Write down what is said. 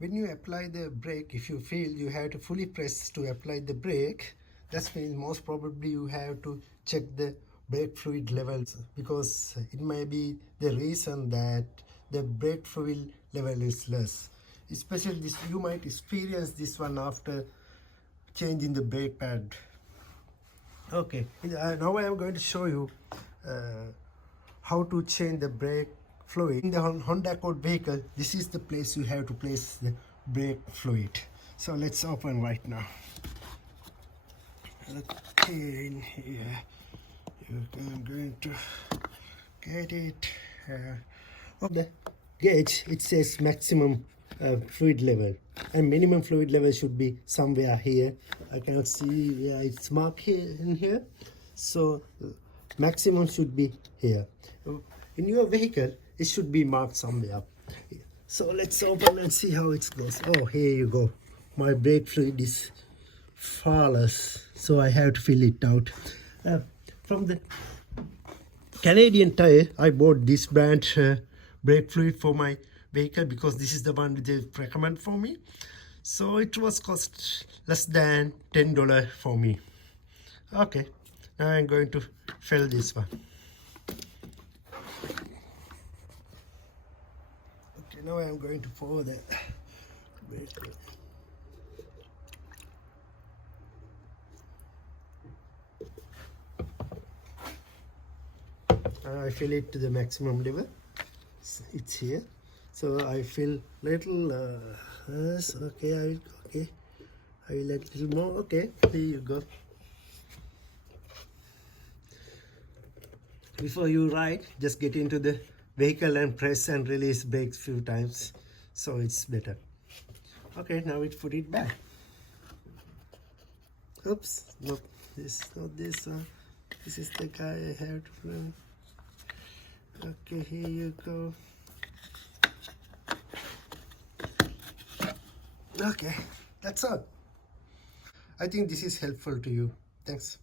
when you apply the brake, if you feel you have to fully press to apply the brake, that means most probably you have to check the brake fluid levels, because it may be the reason that the brake fluid level is less. Especially this, you might experience this one after changing the brake pad. Okay, now I am going to show you how to change the brake fluid. In the Honda Accord vehicle, this is the place you have to place the brake fluid. So let's open right now. Okay, in here I'm going to get it. On the gauge, it says maximum fluid level, and minimum fluid level should be somewhere here. I cannot see where it's marked here in here. So maximum should be here. In your vehicle, it should be marked somewhere. So let's open and see how it goes. Oh, here you go. My brake fluid is far less, so I have to fill it out. From the Canadian Tire, I bought this brand brake fluid for my vehicle because this is the one they recommend for me. So it was cost less than $10 for me. Okay, now I'm going to fill this one. Okay, now I'm going to pour the brake fluid. I fill it to the maximum level. It's here, so I fill little. Yes, okay. I will add a little more. Okay, here you go. Before you ride, just get into the vehicle and press and release brakes few times, so it's better. Okay, now we put it back. Oops, no, this is not this one. This is the guy I have to film. Okay, here you go. Okay, that's all. I think this is helpful to you. Thanks.